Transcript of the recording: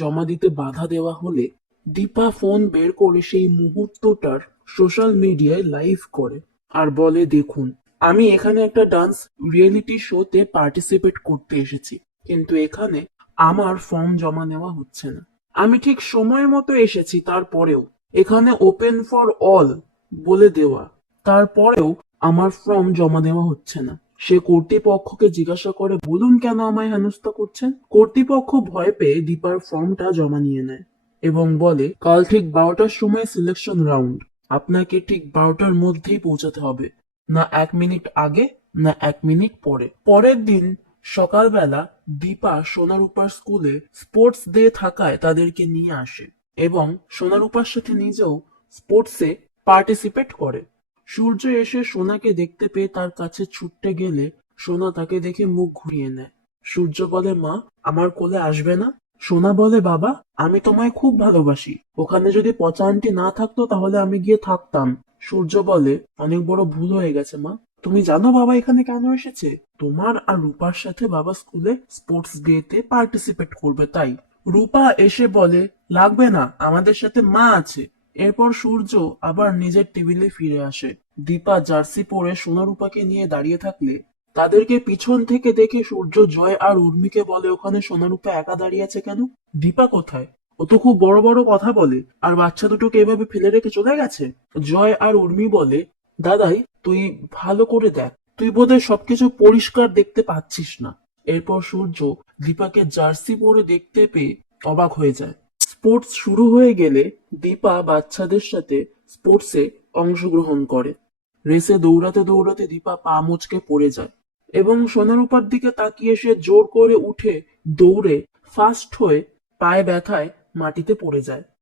জমা দিতে বাধা দেওয়া হলে দীপা ফোন বের করে সেই মুহূর্তটার সোশ্যাল মিডিয়ায় লাইভ করে আর বলে, দেখুন, আমি এখানে একটা ডান্স রিয়েলিটি শোতে পার্টিসিপেট করতে এসেছি, কিন্তু এখানে আমার ফর্ম জমা নেওয়া হচ্ছে না। আমি ঠিক সময় মতো এসেছি, তারপরেও এখানে ওপেন ফর অল বলে দেওয়া, তারপরেও আমার ফর্ম জমা দেওয়া হচ্ছে না। সে কর্তৃপক্ষকে জিজ্ঞাসা করে, বলুন কেন আমায় হেনস্থা করছেন। কর্তৃপক্ষ ভয় পেয়ে দীপার ফর্মটা জমা নিয়ে নেয় এবং বলে, কাল ঠিক 12টার সময় সিলেকশন রাউন্ড, আপনাকে ঠিক 12টার মধ্যেই পৌঁছাতে হবে, না 1 মিনিট আগে না 1 মিনিট পরে। পরের দিন সকালবেলা দীপা সোনারূপার স্কুলে স্পোর্টস ডে থাকায় তাদেরকে নিয়ে আসে এবং সোনারূপার সাথে নিজেও স্পোর্টসে পার্টিসিপেট করে। সূর্য এসে সোনাকে দেখতে পেয়ে তার কাছে ছুটতে গেলে সোনা তাকে দেখে মুখ ঘুরিয়ে নেয়। সূর্য বলে, মা, আমার কোলে আসবে না? সোনা বলে, বাবা, আমি তোমায় খুব ভালোবাসি, ওখানে যদি পচা আন্টি না থাকতো তাহলে আমি গিয়ে থাকতাম। সূর্য বলে, অনেক বড় ভুল হয়ে গেছে মা। তুমি জানো বাবা এখানে কেন এসেছে? তোমার আর রূপার সাথে বাবা স্কুলে স্পোর্টস ডে তে পার্টিসিপেট করবে তাই। রূপা এসে বলে, লাগবে না, আমাদের সাথে মা আছে। এরপর সূর্য আবার নিজের টেবিলে ফিরে আসে। দীপা জার্সি পরে সোনারূপাকে নিয়ে দাঁড়িয়ে থাকলে তাদেরকে পিছন থেকে দেখে সূর্য জয় আর উর্মিকে বলে, ওখানে সোনারূপা একা দাঁড়িয়ে আছে কেন? দীপা কোথায়? ও তো খুব বড় বড় কথা বলে, আর বাচ্চা দুটোকে এভাবে ফেলে রেখে চলে গেছে। জয় আর উর্মি বলে, দাদাই, তুই ভালো করে দেখ, তুই বোধহয় সবকিছু পরিষ্কার দেখতে পাচ্ছিস না। এরপর সূর্য দীপাকে জার্সি পরে দেখতে পেয়ে অবাক হয়ে যায়। স্পোর্টস শুরু হয়ে গেলে দীপা বাচ্চাদের সাথে স্পোর্টসে অংশগ্রহণ করে। রেসে দৌড়াতে দৌড়াতে দীপা পা মুচকে পড়ে যায় এবং সোনারূপার দিকে তাকিয়ে সে জোর করে উঠে দৌড়ে ফার্স্ট হয়ে পায়ে ব্যথায় মাটিতে পড়ে যায়।